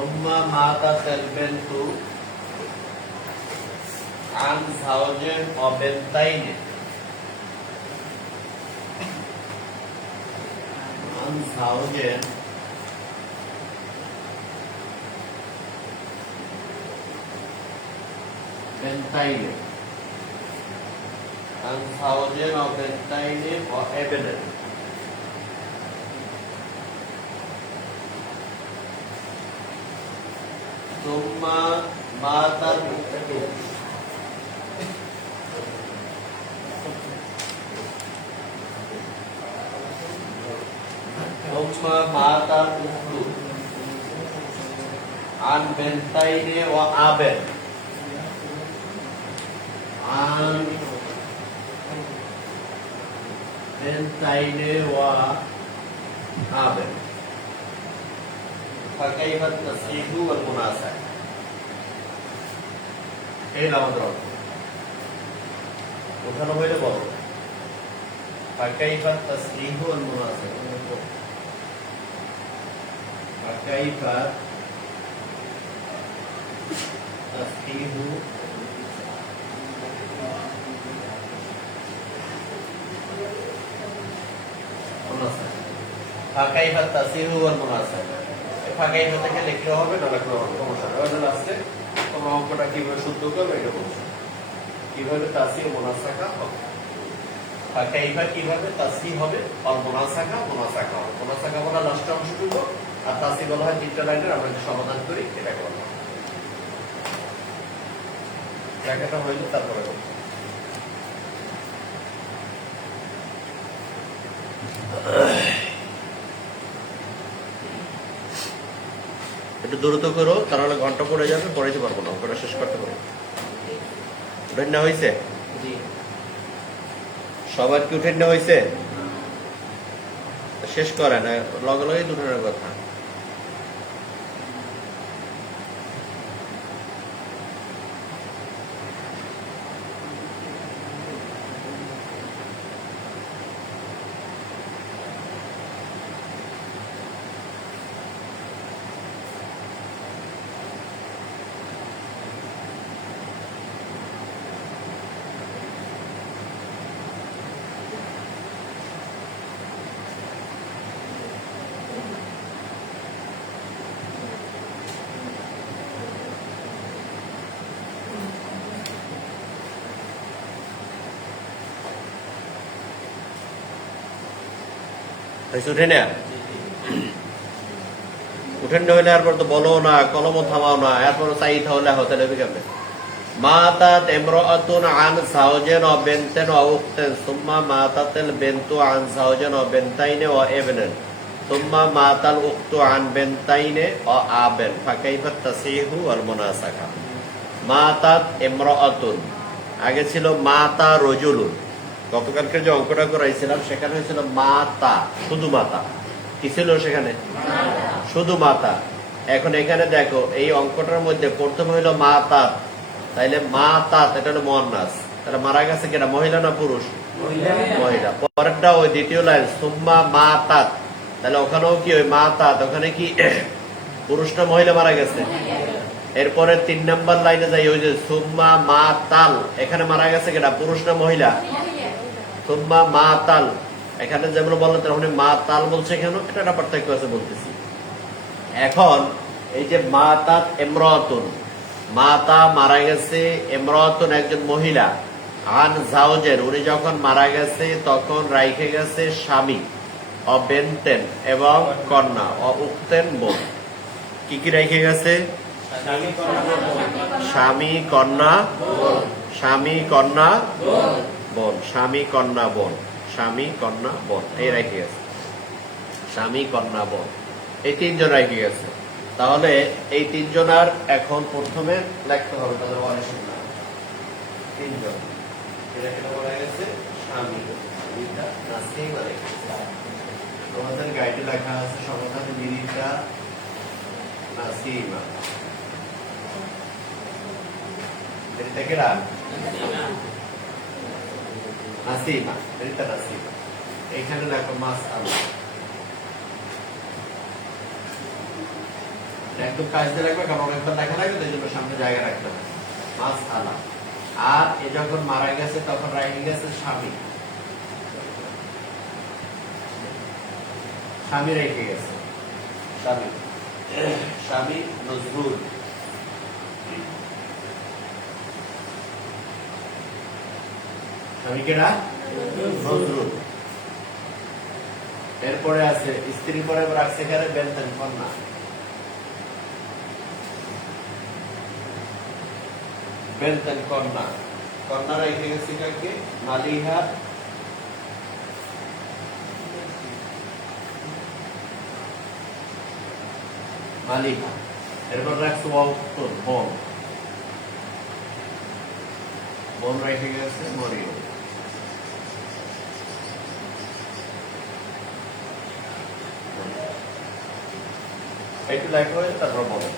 ثم ماتت البنت عن زوج وبنتين عن زوج بنتين عن زوج وبنتين وابن ثم ماتت عن بنتين وأب عن بنتين وأب فكيف التصحيح والمناسبة؟ এই আমাদের অর্থ ওখানে হইলে বলো فكيف التصحيح والمناسبة فكيف تصحيح والمناسبة فكيف التصحيح والمناسبة ফাঁকাইফা থেকে লিখতে হবে না লিখতে হবে সমস্যা নেই ওটা লাস্টে তোমরা অঙ্কটা কিভাবে শুদ্ধ করবে এটা বলছো কিভাবে তাসিহ মুনাসাকা হবে ফাঁকাইফা কিভাবে তাসিহ হবে আর মুনাসাকা মুনাসাকা হবে মুনাসাকা বলা লাস্ট অংশটুকু আর তাসিহ বলা হয় তিনটা লাইনের আমরা যে সমাধান করি এটা করব জায়গাটা হইলো তারপরে করব একটু দ্রুত করো তাহলে ঘন্টা পড়ে যাবে পড়াইতে পারবো না অঙ্কটা শেষ করতে পারবো উঠে নেওয়া হয়েছে সবার কি উঠে নেওয়া হয়েছে শেষ করে না লগে লগে দুটোর কথা উঠে না উঠেন হইলে এরপর তো বলো না কলমও থামাও না এরপর চাই তাহলে হতে নেবে কেমনে মাতাত ইমরাআতুন আন যাওজিন ওয়া বিনতিন ওয়া উখতিন সুম্মা মাতাতিল বিনতু আন যাওজিন ওয়া বিনতাইন ওয়া ইবনান সুম্মা মাতাল উখতু আন বিনতাইন ওয়া আবান ফাকাইফা তাসিহু ওয়াল মুনাসাকা মাতাত ইমরাআতুন আগে ছিল মাতা রাজুলুন গতকালকে যে অঙ্কটা করাইছিলাম সেখানে হয়েছিল মাতা শুধু মাতা কি ছিল সেখানে শুধু মাতা এখন এখানে দেখো এই অঙ্কটার মধ্যে প্রথম হইল মাতা তাইলে মাতা এটা হলো মুয়ান্নাস তাহলে মারা গেছে কিনা মহিলা না পুরুষ মহিলা পরেরটা ওই দ্বিতীয় লাইন সুম্মা মাতাত তাহলে ওখানেও কি ওই মাতাত ওখানে কি পুরুষ না মহিলা মারা গেছে এরপরে ৩ নম্বর লাইনে যাই ওই যে সুম্মা মাতাল এখানে মারা গেছে কিনা পুরুষ না মহিলা সুম্মা মাতাল এখানে যেমন বললেন তখন মাতাল বলছে কেন এটা একটা পার্থক্য আছে বলতেছি এখন এই যে মাতাত ইমরাতুন মাতা মারা গেছে ইমরাতুন একজন মহিলা আন যাওজের উনি যখন মারা গেছে তখন রাইখে গেছে স্বামী ও বেনতেন এবং কন্যা ও উক্তেন বোন কি কি রাইখে গেছে স্বামী কন্যা স্বামী কন্যা বোন স্বামী কন্যা বোন স্বামী কন্যা বোন এই রেখে গেছে স্বামী কন্যা বোন এই তিনজন রেখে গেছে তাহলে এই তিনজনার এখন প্রথমে লিখতে হবে তাদের ওয়ারিশ নাম তিনজন এটা কেন বলা গেছে স্বামী এটা নাসিমা রেখে তোমাদের গাইডে লেখা আছে সমাধান বিরিতা নাসিমা এটা কেডা নাসিমা এটা নাসিমা এখানে লেখো মাসআলা একদম কাজে রাখবে, কারণ অনেকবার দেখা লাগবে, এই জন্য সামনে জায়গা রাখতে হবে। মাস আলা। আর এ যখন মারা গেছে তখন রাখে গেছে স্বামী, স্বামী রেখে গেছে, স্বামী, স্বামী নজরুল, স্বামী কেডা? নজরুল। এরপরে আছে স্ত্রী, পরে রাখছে এখানে বেনতেন কন্যা, বেনতেন কন্যা, কন্যা রেখে গেছে কাকে? মালিহা, মালিহা। এরপর রাখছে ওয়াক্তুন, বোন, বোন রেখে গেছে মরিয়ম। একটু লেখা হয়েছে, তারপর বলো।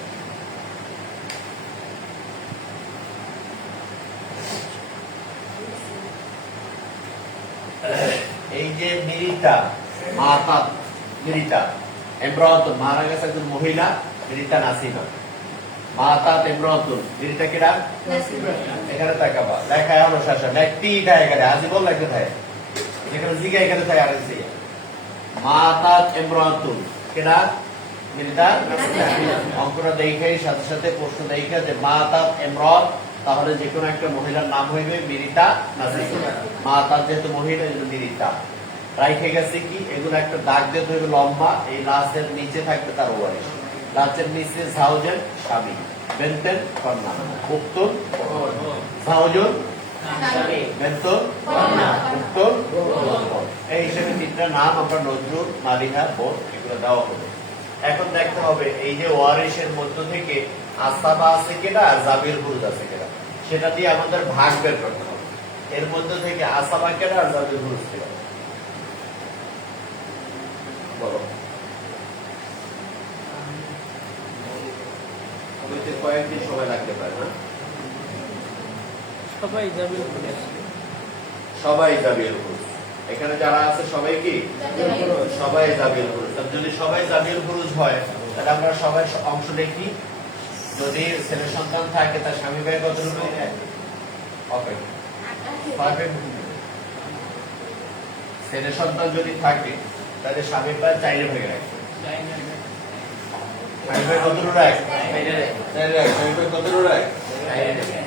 এই যে মিরিতা, মাতা মিরিতা, ইমরাতুন, মারা গেছে একজন মহিলা, মিরিতা নাসিমা। মাতা ইমরাতুন, মিরিতা কেডা? নাসিমা। এখানে তাকাবা, লেখা হলো শাসন, একটি জায়গায় আজীবন লেখা থাকে, যেখানে জিগা এখানে থাকে আর জিগা। মাতা ইমরাতুন কেডা? মিরিতা নাসিমা। অঙ্কটা দেখাই সাথে সাথে প্রশ্ন দেখা যে মাতা ইমরাত, তাহলে যে কোনো একটা মহিলার নাম হইবে মিরিতা নাসিমা। মাতা যেহেতু মহিলা, এই জন্য মিরিতা। রাইখে গেছে কি? এগুলো একটা দাগ দিয়ে ধরবে লম্বা, এই লাস্টের নিচে থাকবে তার ওয়ারিশ, লাস্টের নিচে জাওজেন স্বামী, বেনতেন কন্যা, উক্তুন জাওজুন স্বামী, বেনতুন কন্যা, উক্তুন বোন। এই হিসেবে তিনটা নাম আমরা নজরুল, মালিহা, বোন এগুলো দেওয়া হবে। এখন দেখতে হবে এই যে ওয়ারিশের মধ্য থেকে আসাবা আছে কিনা আর জাবির বুরুজ আছে কিনা, সেটা দিয়ে আমাদের ভাগ বের করতে হবে। এর মধ্যে থেকে আসাবা কিনা আর জাবির বুরুজ কিনা বলো। কয়েকদিন সময় লাগতে পারে না? সবাই জাবির বুরুজ, সবাই জাবির বুরুজ। এখানে যারা আছে সবাই কি? সবাই জাবির বুরুজ। যদি সবাই জাবির বুরুজ হয়, তাহলে আমরা সবাই অংশ দেখি। যদি ছেলে সন্তান থাকে, তার স্বামী ভাই কতটুকু? ওকে, ছেলে সন্তান যদি থাকে, তাহলে স্বামী ভাই 4 ভাগে রাখবে। স্বামী ভাই কতটুকু রাখ? 4 রাখ। স্বামী ভাই কতটুকু রাখ? 4 রাখ।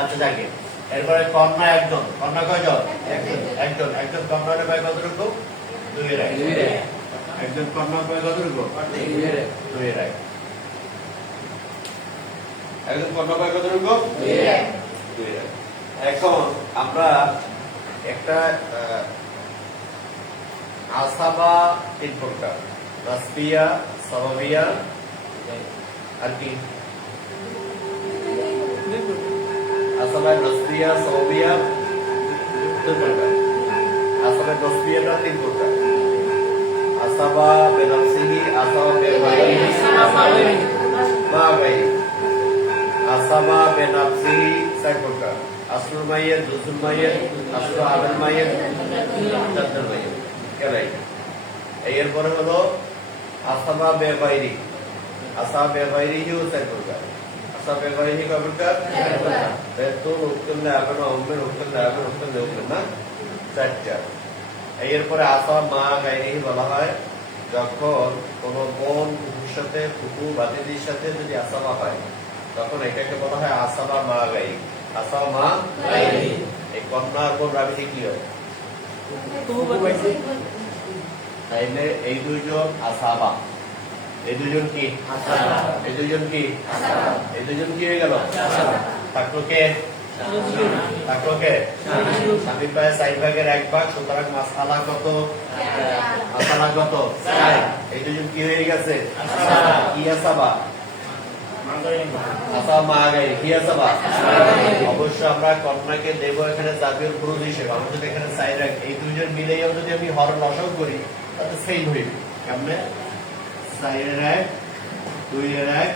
আচ্ছা থাকে। এরপরে কন্যা একজন, কন্যা কয়জন? একজন। একজন কন্যা ভাই কতটুকু? 2 রাখ। একজন কন্যা ভাই কতটুকু? 2 রাখ। একজন কন্যা ভাই কতটুকু? 2 রাখ। এখন আমরা একটা আসাবা 3 প্রকার, রাসবিয়া, সাবাবিয়া আর কি? আসাবা রাসবিয়া, সাবাবিয়া 2 প্রকার। আসাবা রাসবিয়াটা 3 প্রকার, আসাবা বিনাফসিহি, আসাবা বিগাইরিহি, মা গাইরি। আসাবা বিনাফসিহি 4 প্রকার, আসলুল মাইয়্যিত, জুজুল মাইয়্যিত, আসলু আবেল মাইয়্যিত, জাদ্দুল মাইয়্যিত। কেলাই এরপরে হলো আসাবা বিগাইরি। আসাবা বিগাইরিহিও 4 প্রকার। আসাবা বিগাইরিহি কয় প্রকার? 4 প্রকার। বেতুল, উক্তুল আবেন, উম্মের, উক্তুল আবেন, উক্তুল উম্মের, না 4টা। এরপরে আসাবা মা গাইরিহি বলা হয় যখন কোন বোন ফুফুর সাথে, ফুফু ভাতিজির সাথে যদি আসাবা হয়, তখন এটাকে বলা হয় আসাবা মা গাইরি। আসাবা মা গাইরি। এই কন্যা আর বোন রাবিতে কি হয়? তাইলে এই দুইজন আসাবা, এই দুইজন কি? আসাবা। এই দুইজন কি? আসাবা। এই দুইজন কি হয়ে গেল? আসাবা। থাকলো কে? থাকলো কে? স্বামী পায় 4 ভাগের 1 ভাগ, সুতরাং মাসআলা কত? মাসআলা কত? 4। এই দুইজন কি হয়ে গেছে? আসাবা। কি আসাবা? আসাবা মা গাইরি। কি আসাবা? অবশ্য আমরা কন্যাকে দেব এখানে জাবির বুরুজ হিসেবে। আমরা যদি এখানে 4 রাখি, এই দুইজন মিলেও যদি আমি হর লসাগু করি, তাহলে সেম হইবে। কেমনে? 4 এর 1, 2 এর 1,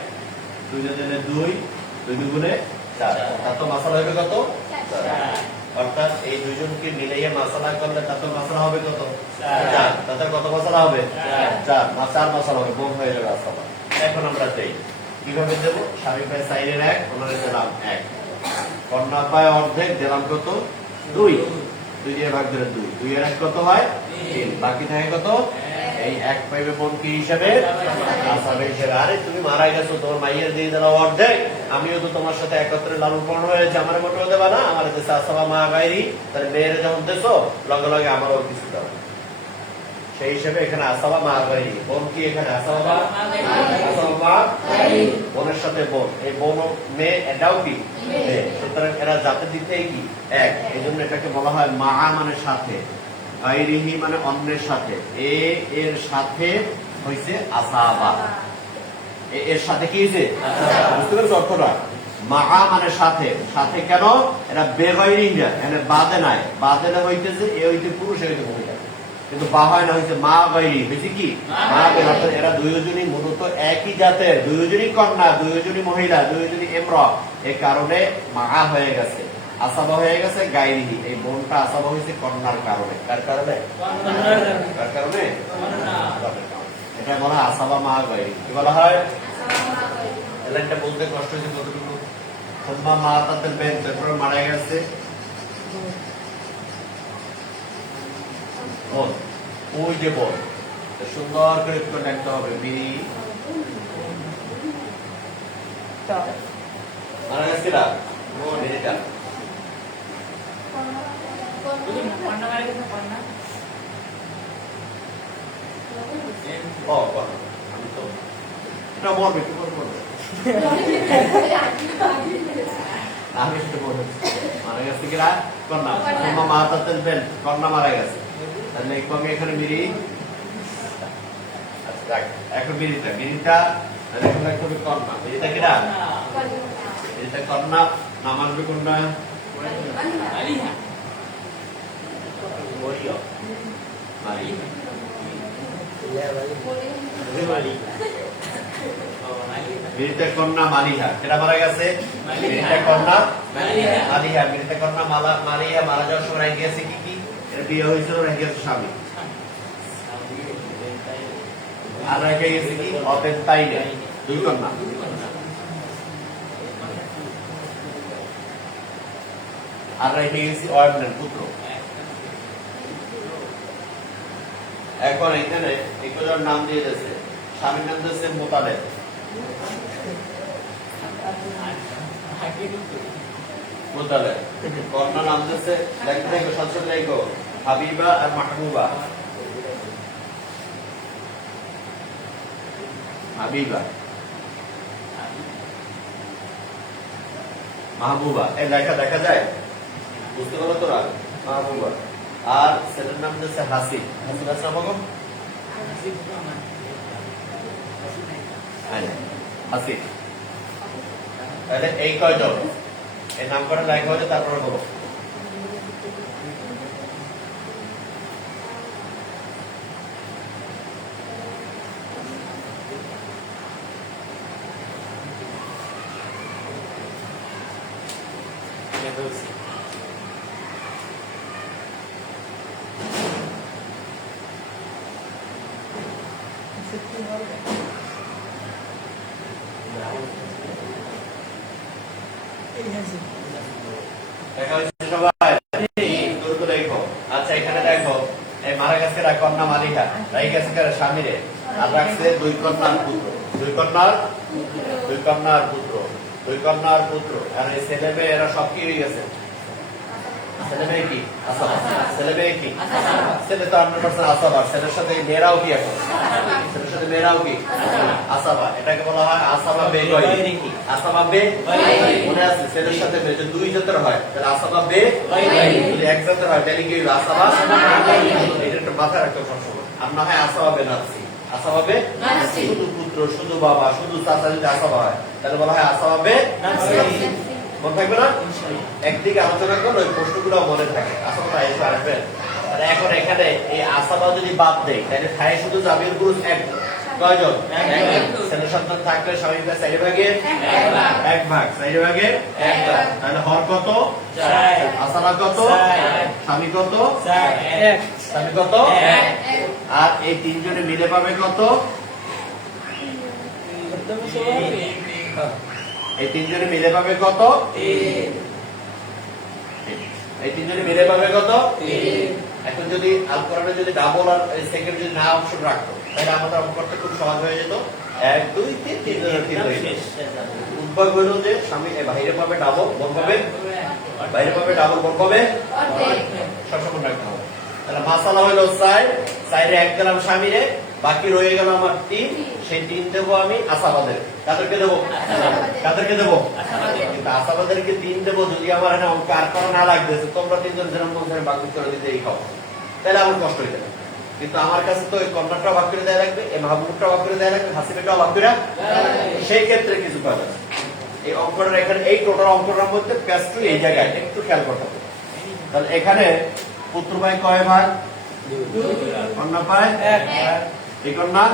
2 এর 2, 2 দুগুণে 4। তার তো মাসআলা হবে কত? 4। অর্থাৎ এই দুইজন দুইজনকে মিলিয়ে মাসালা করলে তাতে মাসালা হবে কত? 4। তাতে কত মাসালা হবে? 4। 4 মাসালা হবে, বোন হয়ে যাবে আসাবা। এখন আমরা দেই কিভাবে দেব? স্বামী পায় 4 1, ওনারে দিলাম 1। কন্যা পায় অর্ধেক, দিলাম কত? 2। 2 দিয়ে ভাগ দিলে 2। 2 এর 1 কত হয়? 3। বাকি থাকে কত? এই 1 পাইবে বোন কি হিসাবে? আসাবে হিসাবে। আরে তুমি মারা গেছো, তোমার মাইয়ের দিয়ে দিলাম অর্ধেক, আমিও তো তোমার সাথে একত্রে লালন পালন হয়েছে, আমার মোটেও দেবা না, আমার দেশে আসাবা মা গাইরি, তাহলে মেয়ের যখন দেছো লগে লগে আমারও কিছু দেবো। সেই হিসেবে এখানে আসাবা মা গাইরি, বোন কি এখানে আসাবা মা বোনের সাথে বোন, এই বোন মেয়ে, এটাও কি মেয়ে, সুতরাং এরা জাতের দিক থেকে কি এক, এই জন্য এটাকে বলা হয় মা মানে সাথে, গাইরিহি মানে অন্যের সাথে, এর সাথে হইছে আসাবা, এর সাথে কি হয়েছে? বুঝতে পেরেছ অর্থটা? মা মানে সাথে, সাথে কেন? এরা বেগাইরি না, এনে বাদে নাই, বাদে না হইতেছে এ হইতে পুরুষ, এ হইতে মহিলা, কিন্তু বা হয় না, হইছে মা গাইরি, হয়েছে কি মা গাইরি, অর্থাৎ এরা দুইজনই মূলত একই জাতের, দুইজনই কন্যা, দুইজনই মহিলা, দুইজনই এমরা, এই কারণে মা হয়ে গেছে, আসাবা হয়ে গেছে গাইরিহি। এই বোনটা আসাবা হয়েছে কন্যার কারণে। কার কারণে? কার কারণে? এটা বলা আসাবা মা গাইরি। কি বলা হয়? লাইনটা বলতে কষ্ট হয়েছে কতটুকু? সুম্মা মা তাতে বেন, তারপরে মারা গেছে বোন, ওই যে বোন, সুন্দর করে উত্তর লিখতে হবে, বিড়ি মারা গেছে না বিড়িটা, ও কন্যা, আমি তো এটা বলবে, কি বলবো আমি সেটা বলবো, মারা গেছে কিনা কন্যা, সুম্মা মা তাতে বেন, কন্যা মারা গেছে, তাহলে আমি এখানে বিড়ি, এখন বিড়িটা, বিড়িটা এখন লিখতে কন্যা, বিড়িটা কিনা বিড়িটা কন্যা, নাম আসবে কন্যা বিড়িটা কন্যা মালিহা, কেটা মারা গেছে? বিড়িটা কন্যা মালিহা, বিড়িটা কন্যা মালিহা মারা যাওয়ার সময় রেখে গেছে কি কি? এর বিয়ে হয়েছিল, রেখে গেছে স্বামী, আর রেখে গেছে কি অতের তাই নেই, 2 কন্যা, আর রেখে গেছি অয়নের পুত্র। এখন এখানে একজন নাম দিয়ে দিয়েছে, স্বামীর নাম দিয়েছে মোতালেব, মোতালেব, কন্যা নাম দিয়েছে লিখতে দেখো, সবসময় দেখো হাবিবা আর মাহবুবা, হাবিবা মাহবুবা, এই লেখা দেখা যায়, বুঝতে পারো তোরা? মাহবুবা। আর ছেলের নাম দিয়েছে হাসিব, হাসিব আছে আমাকে হাসিব, তাহলে এই কয়জন, এই নাম করে লেখা হয়েছে, তারপরে বলো দেখা হয়েছে সবাই? দ্রুত লেখো। আচ্ছা এখানে দেখো, এই মারা গেছে কন্যা মালিকা, রাই গেছে স্বামীরে, আর রাখছে 2 কন্যার পুত্র, 2 কন্যার পুত্র, 2 কন্যার পুত্র, আর এই ছেলে মেয়ে এরা সব কি হয়ে গেছে? ছেলে মেয়ে কি আসাবা, ছেলে মেয়ে কি ছেলে তো 100% আসাবা, ছেলের সাথে মেয়েরাও কি, এখন ছেলের সাথে মেয়েরাও কি আসাবা, এটাকে বলা হয় আসাবা বে গাইরি। আসাবা বে মনে আছে, ছেলের সাথে মেয়ে যদি 2 জাতের হয় তাহলে আসাবা বে গাইরি, যদি 1 জাতের হয় তাহলে কি আসাবা, এটা একটু মাথায় রাখতে সবসময়। আর না হয় আসাবা বে নাফসি, আসাবা বে নাফসি, শুধু পুত্র, শুধু বাবা, শুধু চাচা যদি আসাবা হয় তাহলে বলা হয় আসাবা বে নাফসি, মনে থাকবে না? একদিকে আলোচনা করলে ওই প্রশ্নগুলো মনে থাকে, আসাবা এসে আসবেন। এখন এখানে এই আসাবা যদি বাদ দেয় তাহলে খায় শুধু জামির পুরুষ 1, কয়জন? ছেলে সন্তান থাকলে স্বামী ভাই 4 ভাগে 1 ভাগ, 4 ভাগে 1 ভাগ। তাহলে হর কত? আসারা কত? স্বামী কত? স্বামী কত? আর এই তিনজনে মিলে পাবে কত? এই তিনজনে মিলে পাবে কত? এই তিনজনে মিলে পাবে কত? এখন যদি আল কোরআনে যদি ডাবল আর সেকেন্ড যদি না অপশন রাখতো তাহলে আমাদের অঙ্ক করতে খুব সহজ হয়ে যেত। 1 2 3 3 জনের 3 হয়ে যেত। উদ্ভব হলো যে স্বামী বাইরে পাবে ডাবল, বোন পাবে বাইরে পাবে ডাবল, বোন পাবে সবসময় রাখতে হবে। তাহলে মাসালা হলো 4, 4 এ 1 দিলাম স্বামীরে, বাকি রয়ে গেল আমার 3, সেই 3 দেবো আমি আসাবাদের। কাদেরকে দেবো? কাদেরকে দেবো? কিন্তু আসাবাদেরকে 3 দেবো যদি আমার এখানে অঙ্ক আর করা না লাগতেছে, তোমরা 3 জন যেরকম মন চায় ভাগ করে দিতে এই খাও, তাহলে আমার কষ্ট হয়ে যাবে। কিন্তু আমার কাছে তো এই কর্নারটা ভাগ করে দেয়া লাগবে, এই মাহবুবটা ভাগ করে দেয়া লাগবে, হাসিবেটাও ভাগ করে, সেই ক্ষেত্রে কিছু পাবে না। এই অঙ্কটা এখানে এই টোটাল অঙ্কটার মধ্যে প্যাস্ট্রি এই জায়গায় একটু খেয়াল করতে হবে। তাহলে এখানে পুত্র পায় কয় ভাগ? 2, কন্যা পায় 1, এই কন্যা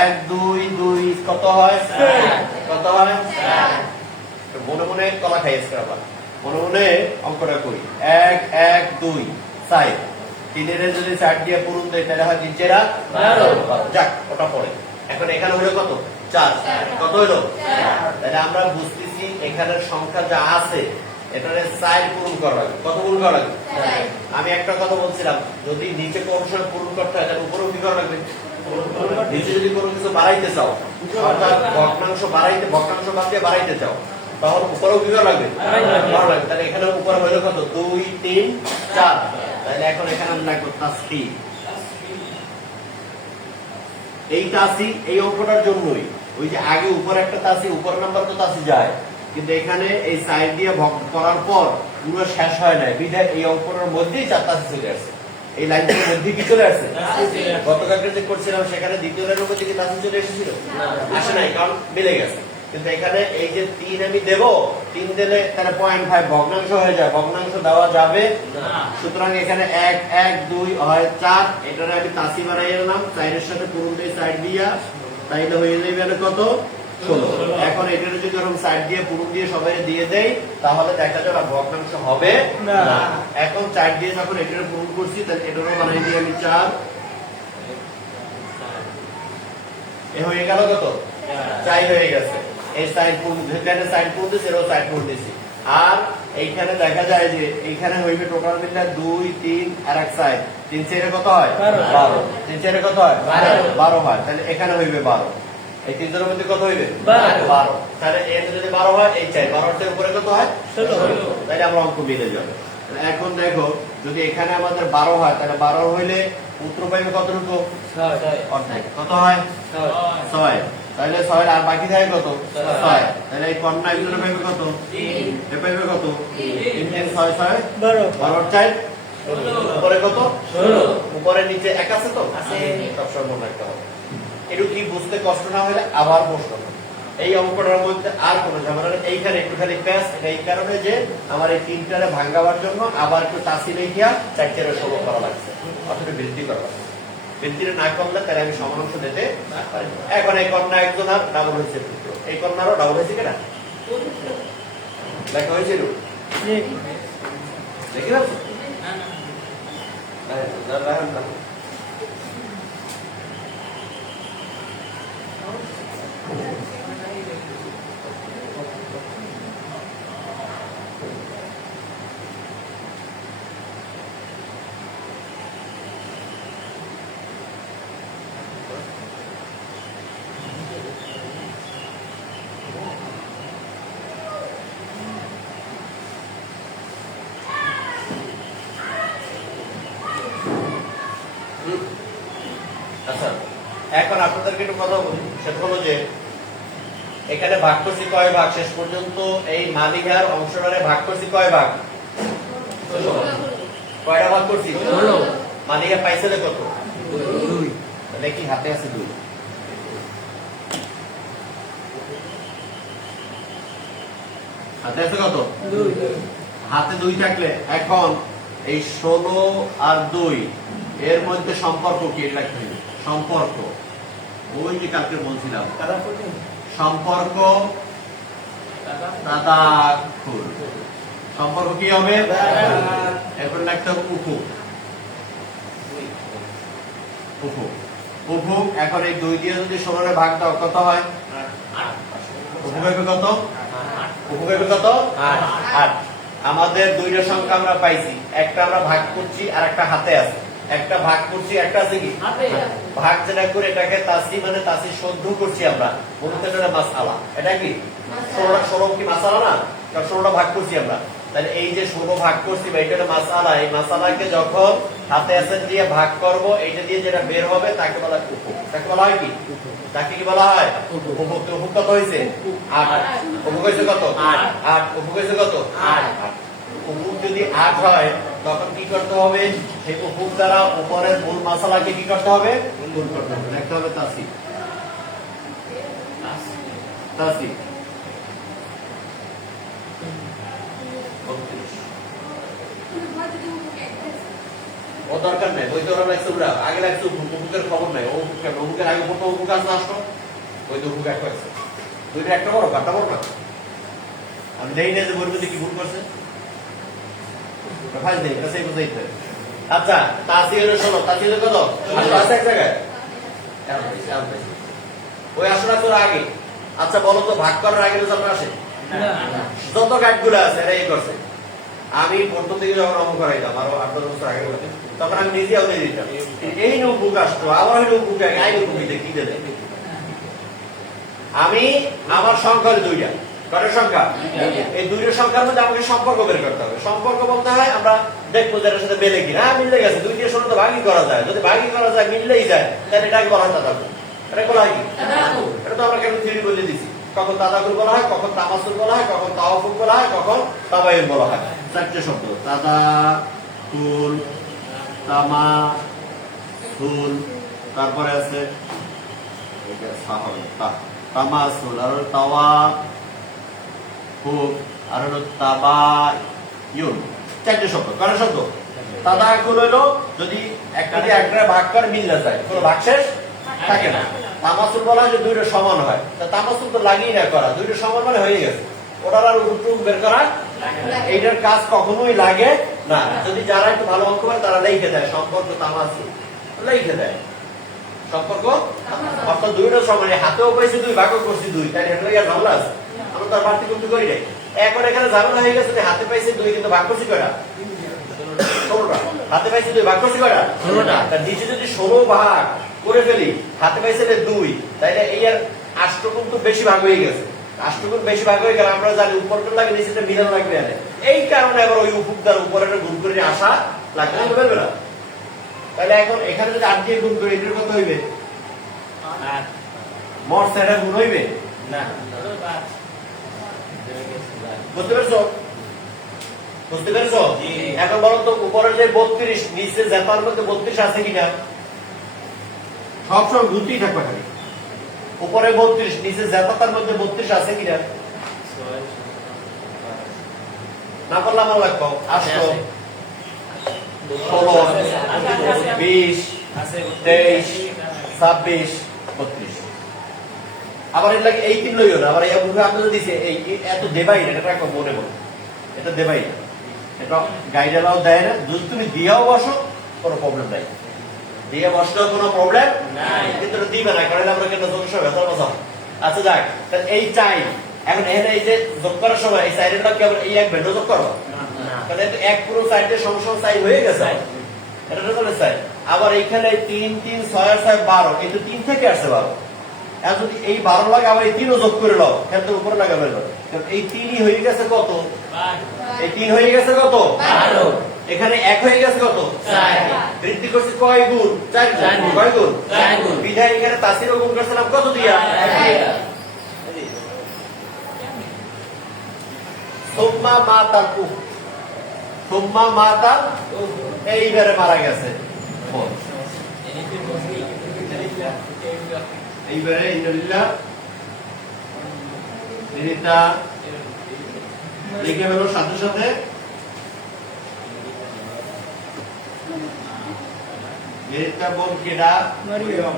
1 2 2 কত হয়? কত হয়? মনে মনে কলা খাইয়েছে আবার, মনে মনে অঙ্কটা করি। 1 1 2 4, 3 এর যদি 4 দিয়ে পূরণ দেয় তাহলে হয় 3 4 12। যাক ওটা পড়ে। এখন এখানে হলো কত? 4। কত হলো? 4। তাহলে আমরা বুঝতেছি এখানের সংখ্যা যা আছে এটারে 4 পূরণ করা লাগবে। কত পূরণ করা লাগবে? 4। আমি একটা কথা বলছিলাম, যদি নিচে কোন সময় পূরণ করতে হয় তাহলে উপরেও কি করা লাগবে? নিচে যদি কোনো কিছু বাড়াইতে চাও, অর্থাৎ ভগ্নাংশ বাড়াইতে, ভগ্নাংশ বাদ দিয়ে বাড়াইতে চাও, তাহলে উপরেও কি করা লাগবে? বাড়ানো লাগবে। তাহলে এখানে উপরে হলো কত? 2 3 4। তাহলে এখন এখানে আমি লাগবে তাসফি। এই তাসি এই অঙ্কটার জন্যই, ওই যে আগে উপরে একটা তাসি, উপর নাম্বার তো তাসি যায়, কিন্তু এখানে এই সাইড দিয়ে ভাগ করার পর পুরো শেষ হয় না, বিধায় এই অঙ্কটার মধ্যেই 4 তাসি চলে আসছে। এই লাইনটার মধ্যে কি চলে আসছে? গতকালকে যে করছিলাম সেখানে দ্বিতীয় লাইনের মধ্যে কি তাসি চলে এসেছিল? আসে নাই, কারণ মিলে গেছে। কিন্তু এখানে এই যে 3 আমি দেব, 3 দিলে তাহলে 0.5 ভগ্নাংশ হয়ে যায়, ভগ্নাংশ দেওয়া যাবে না। সুতরাং এখানে 1 1 2 হয় 4, এটারে আমি তাসি বানাইয়ে নিলাম, 4 এর সাথে পূরণ দিয়ে সাইড দিয়া, তাইলে হয়ে যাবে কত? 16। এখন এটারে যদি এরকম সাইড দিয়ে পূরণ দিয়ে সবাই দিয়ে দেই তাহলে দেখা যাবে ভগ্নাংশ হবে না। এখন 4 দিয়ে যখন এটারে পূরণ করছি তাহলে এটারও বানাই দিই আমি 4, এ হয়ে গেল কত? 4 হয়ে গেছে। এই সাইড পূরণ, যেখানে সাইড পূরণ দিয়েছি এরও সাইড পূরণ দিয়েছি। আর এইখানে দেখা যায় যে এইখানে হইবে টোটাল মিলে 2 3 আর এক সাইড 3 4 কত হয়? 12। 3 4 কত হয়? 12 হয়। তাহলে এখানে হইবে 12। এই 3 জনের মধ্যে কত হইবে? 12। তাহলে এর যদি 12 হয়, এই 4 12 এর উপরে কত হয়? 16। তাহলে আমরা অঙ্ক মিলে যাবে। এখন দেখো যদি এখানে আমাদের 12 হয় তাহলে 12 হইলে পুত্র পাইবে কতটুকু? 6। অর্ধেক। কত হয়? 6। তাহলে 6 আর বাকি থাকে কত? 6। তাহলে এই কন্যা এগুলো পাইবে কত? 3। এ পাইবে কত? 3 3 6 6 12। 12 4 উপরে কত? 16। উপরে নিচে এক আছে তো? আছে। সবসময় মনে রাখতে হবে। একটু কি বুঝতে কষ্ট না হলে আবার প্রশ্ন। এই অঙ্কটার মধ্যে আর কোনো ঝামেলা নেই। এইখানে একটুখানি প্যাস, এই কারণে যে আমার এই 3টারে ভাঙাবার জন্য আবার একটু তাসি লেখিয়া 4 4 16 করা লাগছে, অর্থাৎ বৃদ্ধি করা লাগছে। বৃদ্ধিটা না করলে তাহলে আমি সমানাংশ দিতে পারি। এখন এই কন্যা একজন আর ডাবল হয়েছে পুত্র, এই কন্যারও ডাবল হয়েছে কিনা লেখা হয়েছিল? দেখি না আচ্ছা, এখন আপনাদেরকে একটু কথা বলি, সেটা হলো যে এখানে ভাগ করছি কয় ভাগ? শেষ পর্যন্ত এই মালিকার অংশটারে ভাগ করছি কয় ভাগ? কয়টা ভাগ করছি? মালিকা পাইছে কত? 2। তাহলে কি হাতে আছে 2? হাতে আছে কত? 2। হাতে 2 থাকলে এখন এই 16 আর 2 এর মধ্যে সম্পর্ক কি? এটা সম্পর্ক ওই যে কালকে বলছিলাম সম্পর্ক দাদা খুল, সম্পর্ক কি হবে? এরপর লিখতে হবে উফু, উফু, উফু। এখন এই 2 দিয়ে যদি 16 ভাগ দাও কত হয়? উফু হবে কত? উফু হবে কত? 8। আমাদের 2টা সংখ্যা আমরা পাইছি, একটা আমরা ভাগ করছি আর একটা হাতে আছে। একটা ভাগ করছি, একটা আছে কি ভাগ যেটা করে এটাকে তাসি মানে তাসি শুদ্ধ করছি আমরা, বলতে এটা মাসআলা। এটা কি 16 কি মাসআলা না? কারণ 16টা ভাগ করছি আমরা, তাহলে এই যে 16 ভাগ করছি বা এটা মাসআলা, এই মাসআলাকে যখন হাতে আছে দিয়ে ভাগ করব, এইটা দিয়ে যেটা বের হবে তাকে বলা হয় উফু। তাকে বলা হয় কি? তাকে কি বলা হয়? উফু। উফু কত হইছে? 8। উফু হইছে কত? 8। উফু হইছে কত? 8। উফু যদি 8 হয় তখন কি করতে হবে? সেই উফু দ্বারা উপরের মূল মাসালাকে কি করতে হবে? গুণ করতে হবে। লিখতে হবে তাসি, তাসি। ও দরকার নাই, ওই ধরনের লাগছে ওরা আগে লাগছে উফুকের খবর নাই। ও উফুকের আগে প্রথম উফুক আসতে আসতো, ওই তো উফুক একটা হয়েছে। দুইটা একটা বড়, কাটা বড় না। আমি দেই না যে বলবো যে কি ভুল করছে, ফাইল দেই এটা সেই বুঝাইতে। আচ্ছা তাসি হলো 16, তাসি হলো কত? আছে এক জায়গায় ওই আসলে তোর আগে। আচ্ছা বলো তো ভাগ করার আগে রেজাল্ট আসে? যত গাইডগুলো আছে এরা এই করছে। আমি প্রথম থেকে যখন অঙ্ক করাইতাম আরো 8-10 বছর আগে, তখন আমি নিজে আউলে দিতাম। এই নোটবুক আসতো, আবার ওই নোটবুক আগে আই নোটবুক কি দেবে। আমি আমার সংখ্যা হলো 2টা। কয়টা সংখ্যা? এই 2টা সংখ্যার মধ্যে আমাকে সম্পর্ক বের করতে হবে। সম্পর্ক বলতে হয় আমরা দেখবো যে এটার সাথে মিলে কিনা। মিলে গেছে, 2 দিয়ে 16 তো ভাগই করা যায়। যদি ভাগই করা যায়, মিললেই যায়, তাহলে এটাকে বলা হয় তাদাকুল। এটা বলা হয় কি? এটা তো আমরা কেন থিওরি বলে দিছি। কখন তাদাকুল বলা হয়, কখন তামাসুল বলা হয়, কখন তাওয়াফুক বলা হয়, কখন তাবায়ুন বলা হয়। 4টে শব্দ: তাদাকুল, তামাসুল, তারপরে আছে এটা সাহাবে তামাসুল, আর তাওয়াফুক, আর হলো তাবায়ুন। 4টে শব্দ। কয়টা শব্দ? তাদাকুল হলো যদি একটা দিয়ে একটা ভাগ করে মিল না যায়, কোনো ভাগশেষ থাকে না। তামাসুল বলা হয় যে 2টা সমান হয়। তা তামাসুল তো লাগিয়ে না করা, 2টা সমান মানে হয়ে গেছে, ওটার আর উল্টুক বের করা এইটার কাজ কখনোই লাগে না। যদি যারা একটু ভালো অঙ্ক করে তারা লিখে দেয় সম্পর্ক তামাসুল, লিখে দেয় সম্পর্ক অর্থাৎ 2টা সমান। হাতেও পাইছি 2, ভাগও করছি 2, তাই এটা আর ঝামেলা আছে? আমরা তো আর বাড়তি কমতি করি নাই। এখন এখানে ঝামেলা হয়ে গেছে যে হাতে পাইছি 2 কিন্তু ভাগ করছি কয়টা? 16টা। হাতে পাইছি 2, ভাগ করছি কয়টা? 16টা। তার নিচে যদি 16 ভাগ করে ফেলি, হাতে পাইছে 2, তাইলে এই আর 8 কিন্তু বেশি ভাগ হয়ে গেছে। 8 বেশি ভাগ হয়ে গেলে আমরা জানি উপরটা লাগে নিচেটা মিলানো লাগবে। এই কারণে আবার ওই উপরটার উপরে গুণ করে আসা লাগবে, বলবে না? তাহলে এখন এখানে যদি 8 দিয়ে গুণ করি, এটার কত হইবে? মোট সেটা গুণ হইবে না। বুঝতে পেরেছো? বুঝতে পেরেছো? এখন বলো তো উপরের যে 32, নিচে জেতার মধ্যে 32 আছে কিনা? সবসময় গুনতেই থাকবে খালি। উপরে 32, নিচে জেতার মধ্যে 32 আছে কিনা? না পারলে আমার লাগবে 8, 16, 20, 23, 26, 32। আবার এর লাগে এই 3 লইও না, আবার এই বুঝে আপনি দিছে এই এত দেবাই না, এটা রাখো মনে মনে, এটা দেবাই না। এটা গাইডলাও দেয় না। যদি তুমি দিয়াও বসো কোনো প্রবলেম নাই, দিয়ে বসলেও কোনো প্রবলেম নাই, কিন্তু দিবে না কারণ আমরা কেন যোগ সব ভেতর বসাবো। আচ্ছা যাক, তাহলে এই চাই এখন এখানে এই যে যোগ করার সময় এই সাইডের কি আবার এই এক ভেন্ড যোগ করবো? তাহলে এক পুরো সাইডের সমস্যা চাই হয়ে গেছে, এটা তো চাই। আবার এইখানে 3, 3, 6 আর 6 12, এই তো 3 থেকে আসছে 12। এখন যদি এই 12 লাগে আবার এই 3ও যোগ করে নাও, ক্ষেত্রের উপরে লাগাবে না, এই 3ই হয়ে গেছে কত? এই 3 হয়ে গেছে কত? 12। এখানে 1 হয়ে গেছে কত? 4। বৃদ্ধি করছে কয় গুণ? 4 গুণ। কয় গুণ? 4 গুণ। বিধায় এখানে তাসিরও গুণ করছিলাম কত দিয়া? 1 দিয়া। সুম্মা মাতাল উফ, সুম্মা মাতাল এইবারে মারা গেছে। এইবারে ইন্নালিল্লাহ নিহিতা লিখে ফেলো সাথে সাথে। নিহিতা বোন কেডা? মরিয়ম।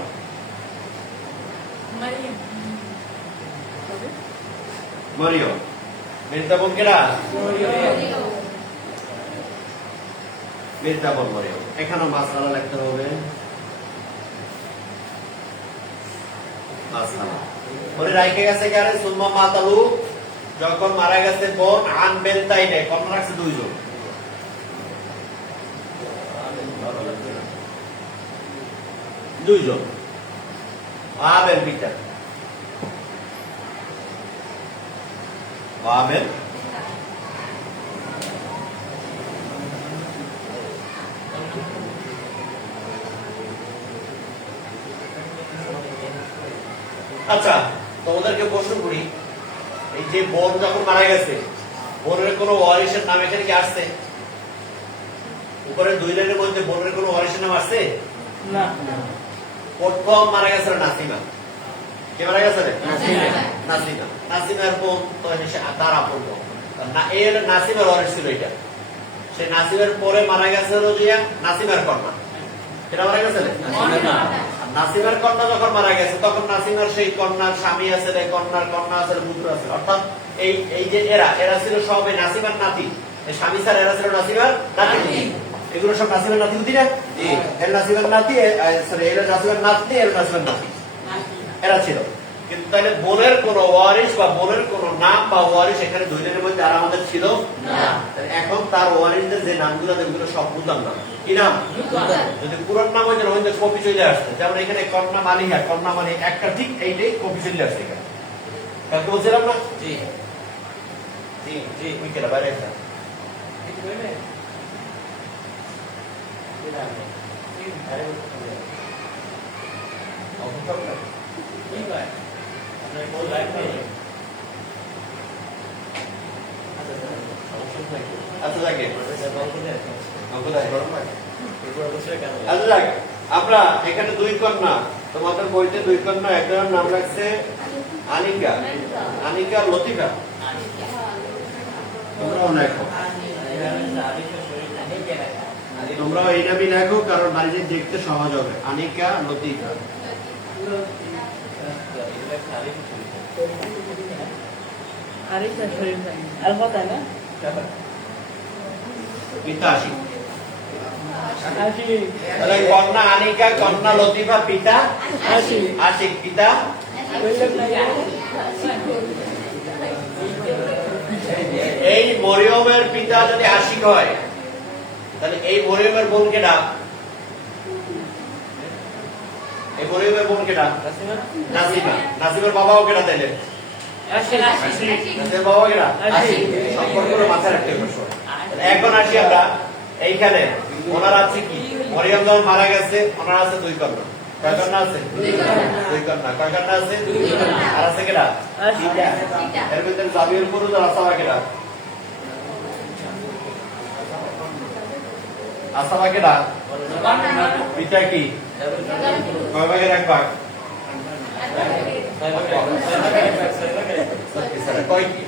মরিয়ম বিনতে বোন কেডা বিনতে বোন মরিয়ম এখানে মাসআলা লিখতে হবে মাসআলা পরে রাইকে গেছে কারে সুম্মা মাতালু যখন মারা গেছে বোন আন বেনতাইনে কোন রাখছে দুইজন দুইজন আবেল পিতা আবেল আচ্ছা তোমাদেরকে প্রশ্ন করি এই যে বোন যখন মারা গেছে বোনের কোনো ওয়ারিসের নাম এখানে কি আসছে উপরে দুই লাইনের মধ্যে বোনের কোনো ওয়ারিসের নাম আসছে না প্রথম মারা গেছে নাসিমা কে মারা গেছে নাসিমা নাসিমার বোন তো তার আপন বোন না এর নাসিমার ওয়ারিস ছিল এটা সে নাসিমের পরে মারা গেছে হলো যে নাসিমার কন্যা এটা মারা গেছে নাসিমের কন্যা যখন মারা গেছে তখন নাসিমের সেই কন্যার স্বামী আছে কন্যার কন্যা আছে পুত্র আছে অর্থাৎ এই যে এরা ছিল সব নাসিমের নাতি স্বামী স্যার এরা ছিল নাসিমের নাতি এগুলো সব নাসিমের নাতি বুঝি না এর নাসিমের নাতি সরি এর নাসিমের নাতনি এর নাসিমের নাতি এরা ছিল কিন্তু তাহলে বোনের কোন ওয়ারিস বা বোনের কোন নাম বা ওয়ারিস এখানে দুই দিনের মধ্যে আর আমাদের ছিল না এখন তার ওয়ারিসদের যে নামগুলো এগুলো সব বুঝলাম না কি নাম যদি পুরান নাম হয়ে যায় কপি চলে আসছে যেমন এখানে কন্যা মালিহা কন্যা মানে একটা ঠিক এইটাই কপি চলে আসছে এখানে কাকে বলছিলাম না জি জি জি উইকেটা বাইরে একটা আমরা এখানে দুই কন্যা তোমাদের বইতে দুই কন্যা একজনের নাম রাখছে আনিকা আনিকা লতিফা তোমরাও লেখো তোমরাও এই নামই লেখো কারণ বাড়িতে দেখতে সহজ হবে আনিকা লতিফা পিতা আশিক তাহলে কন্যা আনিকা কন্যা লতিফা পিতা আশিক পিতা এই মরিয়মের পিতা যদি আশিক হয় তাহলে এই মরিয়মের বোন কেডা এই মরিয়মের বোন কেডা নাসিমা নাসিমের বাবাও কেডা তাইলে নাসিমের বাবাও কেডা সম্পর্কগুলো মাথায় রাখতে হবে এখন আসি আমরা এইখানে ওনার আছে কি মরিয়ম যখন মারা গেছে ওনার আছে দুই কন্যা কয় কন্যা আছে দুই কন্যা কয় কন্যা আছে আর আছে কেডা এর ভিতরে জাবির পুরুষ আর আসামা কেডা আসামা কেডা পিতা কি কয় ভাগের এক ভাগ কয় কি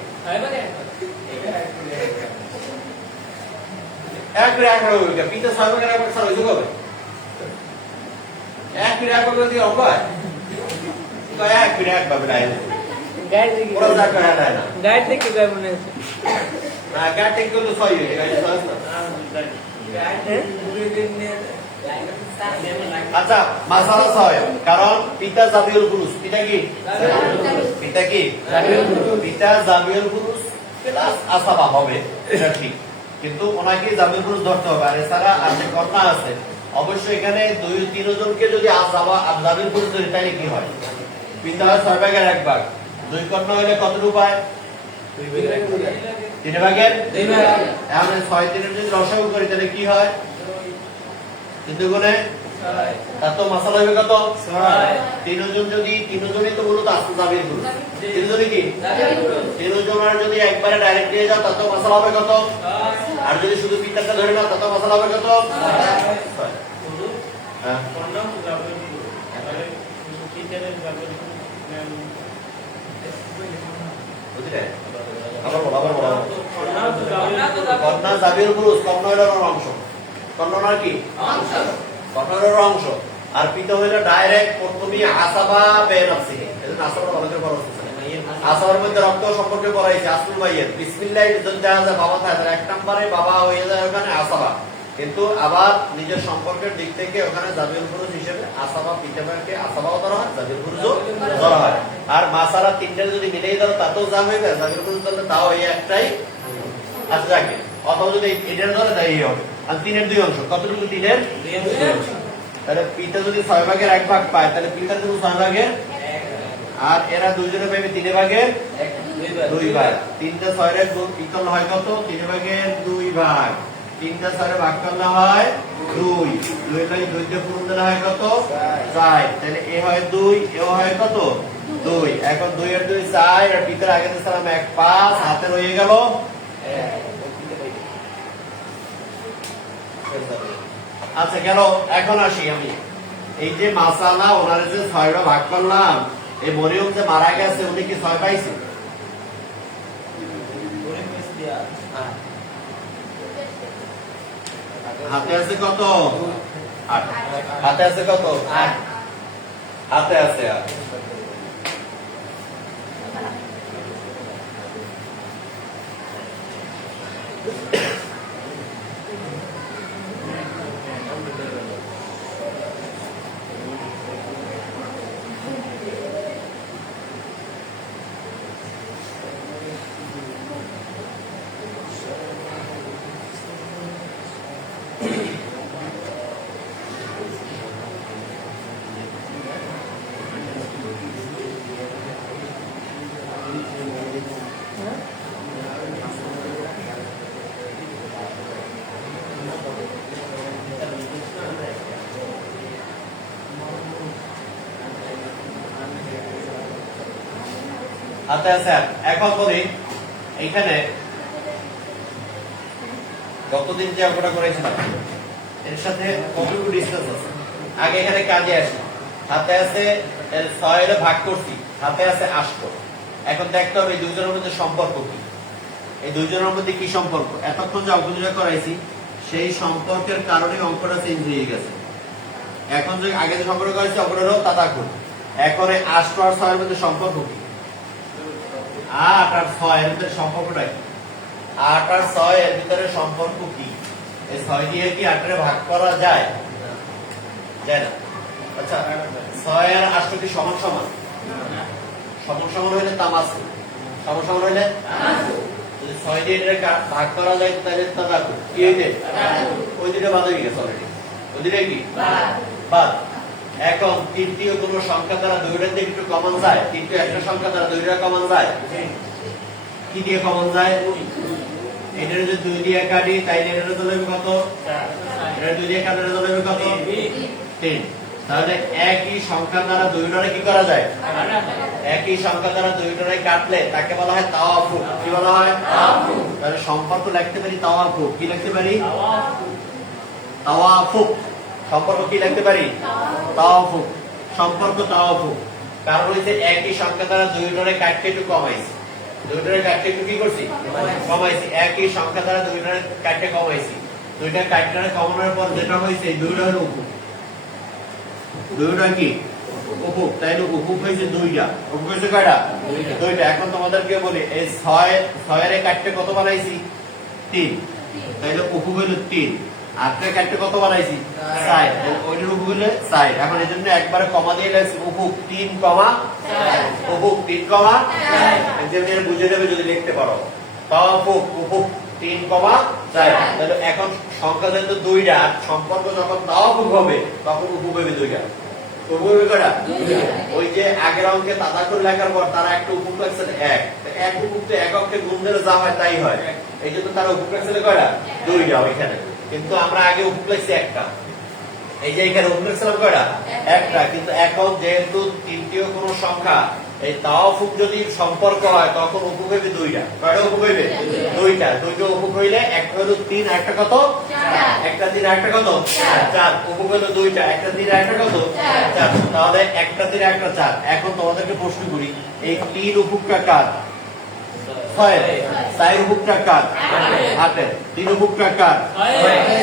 এক রাগ হবে পিতা ছয় ভাগের এক ভাগ সারা যোগ হবে এক রাগ হবে যদি অবাক তো এক রাগ ভাবে নাই গাইড দেখি পুরো যা করা যায় না গাইড দেখি গায় মনে আছে না গাইড দেখি তো ছয় হয়ে গাইড ছয় না আচ্ছা মাসালা ছয় কারণ পিতা জাবিউল পুরুষ পিতা কি পিতা জাবিউল পুরুষ প্লাস আসাবা হবে এটা ঠিক কিন্তু ওনাকে জাবিউল পুরুষ ধরতে হবে আর এছাড়া আছে কন্যা আছে অবশ্যই এখানে দুই তিনজনকে যদি জাবিউল পুরুষ ধরি তাহলে কি হয় পিতা হয় ছয় ভাগের এক ভাগ দুই কন্যা হলে কতটুকু পায় তিন ভাগের এখন ছয় তিনের যদি রসাগু করি তাহলে কি হয় তিন দুগুণে তার তো মাসালা হবে কত তিনজন যদি তিনজনই তো মূলত আসতে যাবে তিনজনই কি তিনজনের যদি একবারে ডাইরেক্ট দিয়ে যাও তার তো মাসালা হবে কত আর যদি শুধু পিতাটা ধরে নাও তার তো মাসালা হবে কত কন্যা জাবির পুরুষ কন্যার অংশ কন্যার কি কন্যার অংশ আর পিতা হইলো ডাইরেক্ট প্রথমেই আসাবা বেনাফসিহি, এজন্য আসাবা ভালো করে পড়া উচিত। আসাবার মধ্যে রক্ত সম্পর্কে পড়াইছে আসলুল মাইয়ের বিসমিল্লাহ যদি দেখা যায় বাবা থাকে তাহলে এক নম্বরে বাবা হয়ে যায় ওখানে আসাবা, কিন্তু আবার নিজের সম্পর্কের দিক থেকে ওখানে জাবিউল ফুরুজ হিসেবে আসাবা পিতামাকে আসাবাও ধরা হয়, জাবিউল ফুরুজও ধরা হয়। আর মাসালা তিনটা যদি মিলেই ধরো তাতেও যা হয়ে যায়, জাবিউল ফুরুজ ধরলে তাও এই একটাই আচ্ছা যাকে, অথবা যদি এটার ধরে তাই এই হবে। আর তিনের দুই অংশ, কতটুকু তিনের দুই অংশ, তাহলে পিতা যদি 6 ভাগের 1 ভাগ পায় তাহলে পিতার জন্য 6 ভাগের, আর এরা দুইজনে পাবে 3 ভাগের 2 ভাগ। 3টা 6 এর গুণ ইকুয়াল হয় কত? 3 ভাগের 2 ভাগ। 3টা 6 এর ভাগ করলে হয় 2, 2 এর 2টা পূরণ দিলে হয় কত? 4। তাহলে এ হয় 2, এও হয় কত? 2। এখন 2 এর 2 4, আর পিতার আগে দিলাম 1 5, হাতে রয়ে গেল 1। আচ্ছা গেল। এখন আসি আমি এই যে মাসালা ওনার যে 6টা ভাগ করলাম, এই মরিয়ম যে মারা গেছে উনি কি 6 পাইছে? হাতে আছে কত? 8। হাতে আছে কত? 8। হাতে আছে 8। হাতে আছে 8। এখন বলি এইখানে গতদিন যে অঙ্কটা করেছিলাম এর সাথে কতটুকু ডিসটেন্স আছে? আগে এখানে কাজে আসি, হাতে আছে 6 এর ভাগ করছি, হাতে আছে 8। এখন দেখতে হবে এই দুইজনের মধ্যে সম্পর্ক কি, এই দুইজনের মধ্যে কি সম্পর্ক। এতক্ষণ যে অঙ্ক দুটো করাইছি সেই সম্পর্কের কারণে অঙ্কটা চেঞ্জ হয়ে গেছে। এখন যে আগে যে সম্পর্ক করেছি অঙ্কটারও তাতাকুল। এখন এই 8 আর 6 এর মধ্যে সম্পর্ক কি? 8 আর 6 এর ভিতরে সম্পর্কটা কি? 8 আর 6 এর ভিতরে সম্পর্ক কি? এই 6 দিয়ে কি 8 এর ভাগ করা যায়? যায় না। আচ্ছা 6 আর 8 কি সমান সমান? সমান সমান হইলে তামাসুল, সমান সমান হইলে তামাসুল। যদি 6 দিয়ে এর ভাগ করা যায় তাহলে তাতাকুল কি হইবে? ওই দুটো বাদ হয়ে গেছে অলরেডি। ওই দুটো কি বাদ। এখন তৃতীয় কোন সংখ্যা দ্বারা দুইটার দিকে একটু কমন যায়, তৃতীয় একটা সংখ্যা দ্বারা দুইটা কমন যায়। কি দিয়ে কমন যায়? এটার যদি 2 দিয়ে কাটি তাইলে এটার চলে যাবে কত? 4। এটা 2 দিয়ে কাটলে চলে যাবে কত? 3। তাহলে একই সংখ্যা দ্বারা দুইটারে কি করা যায়? একই সংখ্যা দ্বারা দুইটারে কাটলে তাকে বলা হয় তাওয়াফুক। কি বলা হয়? তাওয়াফুক। তাহলে সম্পর্ক লিখতে পারি তাওয়াফুক। কি লিখতে পারি? তাওয়াফুক। সম্পর্ক কি লিখতে পারি? তাওয়াফুক। সম্পর্ক তাওয়াফুক। কারণ হইছে একই সংখ্যা দ্বারা দুইটারে কাটতে একটু কমাইছি, দুইটারে কাটতে একটু কি করছি? কমাইছি। একই সংখ্যা দ্বারা দুইটারে কাটতে কমাইছি, দুইটা কাটতে কমানোর পর যেটা হইছে দুইটা হলো উপুক। দুইটা কি উপুক? তাইলে উপুক হইছে দুইটা। উপুক হইছে কয়টা? দুইটা। এখন তোমাদেরকে বলি এই 6 এর কাটতে কত বানাইছি? 3। তাইলে উপুক হইলো 3। আটটা কাটতে কত বানাইছি? 4। ওইটার উপুক হইলে 4। এখন এই জন্য একবারে কমা দিয়ে লাগছে উপুক 3, উপুক 3, ইঞ্জিনিয়ার বুঝে দেবে যদি লিখতে পারো। তাওয়াফুক উপুক 3, 4। তাহলে এখন সংখ্যা যেহেতু দুইটা, সম্পর্ক যখন তাওয়াফুক হবে তখন উপুক হবে দুইটা। উপুক হবে কয়টা? ওই যে আগের অঙ্কে তাতাকুল লেখার পর তারা একটা উপুক লাগছে 1। এক উপুক তো এককে গুণ দিলে যা হয় তাই হয়, এই জন্য তারা উপুক লাগছে কয়টা? দুইটা ওইখানে। কিন্তু আমরা আগে উপুক লাগছি একটা, এই যে এখানে উপুক লাগছিলাম কয়টা? একটা। কিন্তু এখন যেহেতু তৃতীয় কোন সংখ্যা এই তাওয়াফুক যদি সম্পর্ক হয় তখন উপুক হইবে দুইটা। কয়টা উপুক হইবে? দুইটা। দুইটা উপুক হইলে একটা হলো 3 আর একটা কত? 4। একটা 3 আর একটা কত? 4। উপুক হলো দুইটা, একটা 3 আর একটা কত? 4। তাহলে একটা 3 আর একটা 4। এখন তোমাদেরকে প্রশ্ন করি এই 3 উপুকটা কার? 6। 4 উপুকটা কার? 8। 3 উপুকটা কার?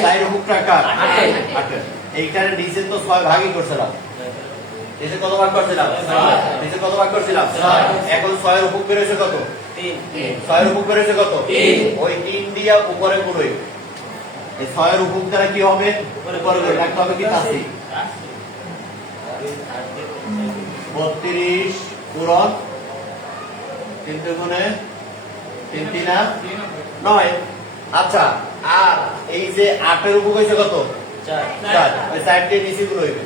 4 উপুকটা কার? 8। এইখানে নিচে তো 6 ভাগই করছিলাম, নিচে কত ভাগ করছিলাম? নিচে কত ভাগ করছিলাম? এখন 6 এর উপর বেরোছে কত? 3। 6 এর উপর বেরোছে কত? 3। ওই 3 দিয়া উপরে গুণ হইবে। এই 6 এর উপর দ্বারা কি হবে? উপরে গুণ রাখতে হবে কি তাসি 32 পূরণ 3 গুণে 3 3 9। আচ্ছা, আর এই যে 8 এর উপর হইছে কত? 4। ওই 4 দিয়ে নিচে গুণ হইবে।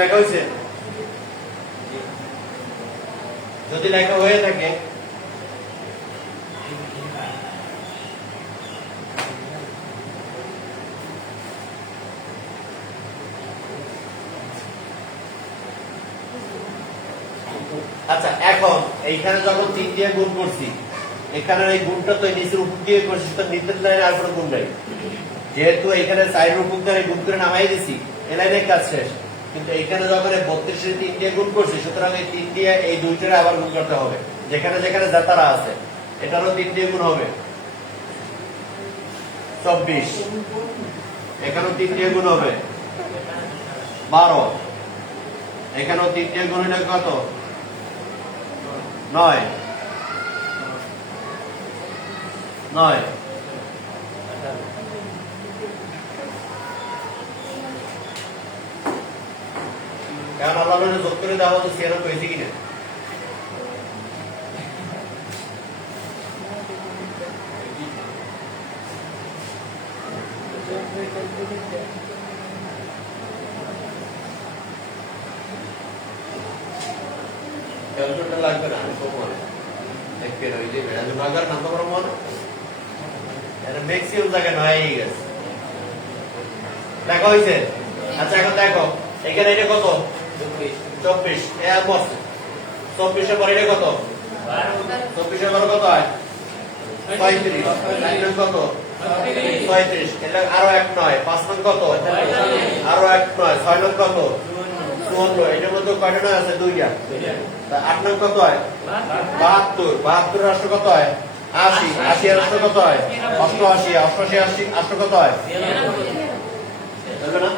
লেখা হয়েছে? যদি লেখা হয়ে থাকে আচ্ছা, এখন এইখানে যখন 3 দিয়ে গুণ করছি, এখানে এই গুণটা তো নিচের উপর দিয়ে করছি, তো নিচের লাইনে আর কোনো গুণ নাই, যেহেতু এখানে 4 এর উপর দিয়ে গুণ করে নামাই দিছি, এই লাইনে কাজ শেষ। কিন্তু এখানে যখন 32 এর 3 দিয়ে গুণ করছি, সুতরাং এই 3 দিয়ে এই দুইটারে আবার গুণ করতে হবে, যেখানে যেখানে জাতারা আছে এটারও 3 দিয়ে গুণ হবে 24, এখানেও 3 দিয়ে গুণ হবে 12, এখানেও 3 দিয়ে গুণ হলে কত? 9 9। কারণ আল্লাহ যোগ করে দেওয়া হতো সেরকম হয়েছে কিনা? ক্যালকুলেটর লাগবে না, আমি কম হবে দেখতে রই যে বেড়া জুনাগার নাম তো বড় মন এর ম্যাক্সিমাম জায়গা নয় গেছে দেখা হইছে। আচ্ছা, এখন দেখো এখানে এটা কত? 24 এ আর বস 24 এর পরে এটা কত? 24 এর পরে কত হয়? 35 লাইন কত? 36 এর আরো এক নয় 5 নং কত? আরো এক নয় 6 নং কত? 54। এটার মধ্যে কয়টা নয় আছে? দুইটা। তা 8 নং কত হয়? 72 72 এর রাষ্ট্র কত হয়? 80 80 এর রাষ্ট্র কত হয়? 88 88 80 রাষ্ট্র কত হয়? বুঝলে না?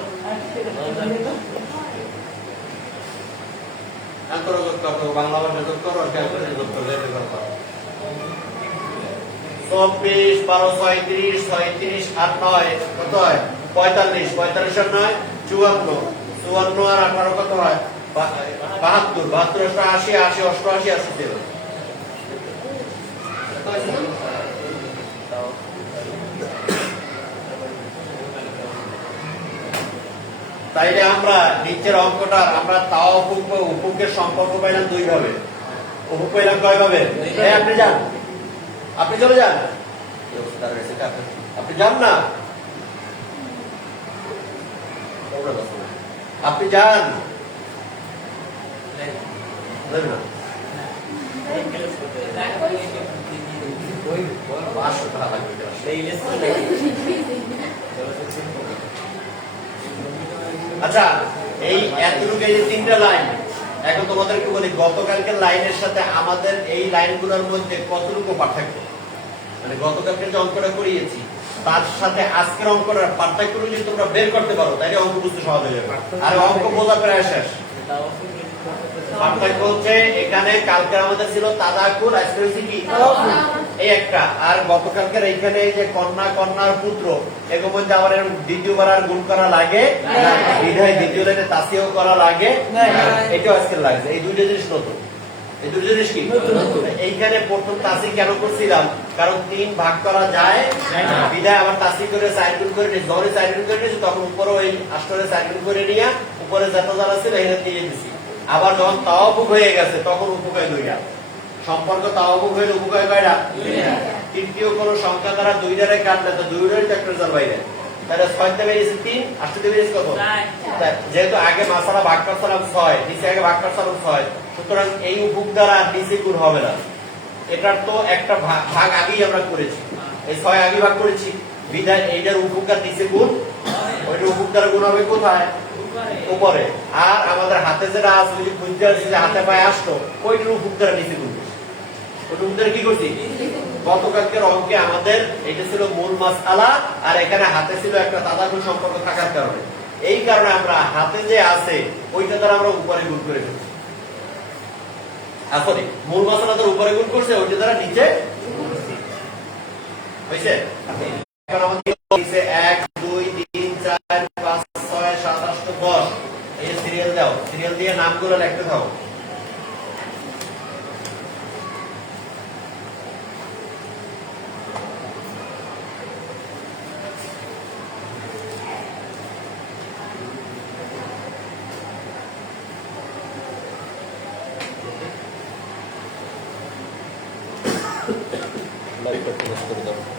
আন্তর্জাতিক কত বাংলা ভাষা যোগ করো আর ক্যালকুলেটর যোগ করলে এটা করো। 24 12 36 36 8 9 কত হয়? 45 45 আর 9 54 54 আর 18 কত হয়? 72 72 80 80 88 80 দেব। তাইলে আমরা নিচের অঙ্কটা আমরা তাও উপকের সম্পর্ক পাইলাম দুই ভাবে। উপক পাইলাম কয় ভাবে? আপনি যান, আপনি চলে যান, আপনি যান না, আপনি যান আচ্ছা, এই এতটুকু এই যে 3টা লাইন, এখন তোমাদেরকে বলি গতকালকের লাইনের সাথে আমাদের এই লাইনগুলোর মধ্যে কতটুকু পার্থক্য, মানে গতকালকে যে অঙ্কটা করিয়েছি তার সাথে আজকের অঙ্কটার পার্থক্য যদি তোমরা বের করতে পারো তাহলে অঙ্ক বুঝতে সহজ হয়ে যাবে। আর অঙ্ক বোঝা প্রায় শেষ। পার্থক্য হচ্ছে এখানে কালকে আমাদের ছিল তাদাকুর, আজকে হচ্ছে কি এই একটা, আর গতকালকের এইখানে এই যে কন্যা কন্যার পুত্র এর মধ্যে আমার দ্বিতীয়বার আর গুণ করা লাগে না, বিধায় দ্বিতীয় লাইনে তাসিও করা লাগে না, এটাও আজকে লাগছে। এই দুইটা জিনিস নতুন, এই দুটো জিনিস কি এইখানে প্রথম তাসি কেন করছিলাম? কারণ 3 ভাগ করা যায় না, বিধায় আবার তাসি করে 4 গুণ করে নিয়েছি। যখন 4 গুণ করে নিয়েছি তখন উপরে ওই 8 4 গুণ করে নিয়ে উপরে যত যারা ছিল এখানে দিয়ে দিছি। আবার যখন তাওয়াফুক হয়ে গেছে তখন উপকায় দুইটা সম্পর্ক, তাওয়াফুক হয়ে উপকায় কয়টা? তৃতীয় কোন সংখ্যা দ্বারা 2 দ্বারা কাটলে তো 2 এর একটা রেজাল্ট বাইরে, তাহলে 6 তে বেরিয়েছে 3, 8 তে বেরিয়েছে কত? যেহেতু আগে মাসালা ভাগ করছিলাম 6, নিচে আগে ভাগ করছিলাম 6, সুতরাং এই উপক দ্বারা নিচে গুণ হবে না। এটার তো একটা ভাগ আগেই আমরা করেছি, এই 6 আগে ভাগ করেছি, বিধায় এইটার উপকার নিচে গুণ, ওইটার উপকার দ্বারা গুণ হবে কোথায়? উপরে। আর আমাদের হাতে যেটা আছে ওই যে বুঝতে পারছি যে হাতে পায়ে আসলো ওইটার উপর দ্বারা নিচে গুনবো। ওইটার উপর দ্বারা কি করছি? গতকালকের অঙ্কে আমাদের এটা ছিল মূল মাসআলা, আর এখানে হাতে ছিল একটা তাদাকুল সম্পর্ক থাকার কারণে, এই কারণে আমরা হাতে যে আছে ওইটা দ্বারা আমরা উপরে গুণ করে ফেলছি। আসলে মূল মাসআলা দ্বারা উপরে গুণ করছে, ওইটা দ্বারা নিচে হয়েছে। এখন আমাদের নিচে 1 2 3 4 5 6 7 8 10 এই সিরিয়াল দাও, সিরিয়াল দিয়ে নামগুলো লিখতে দাও। লাইভটা ক্লোজ করে দাও।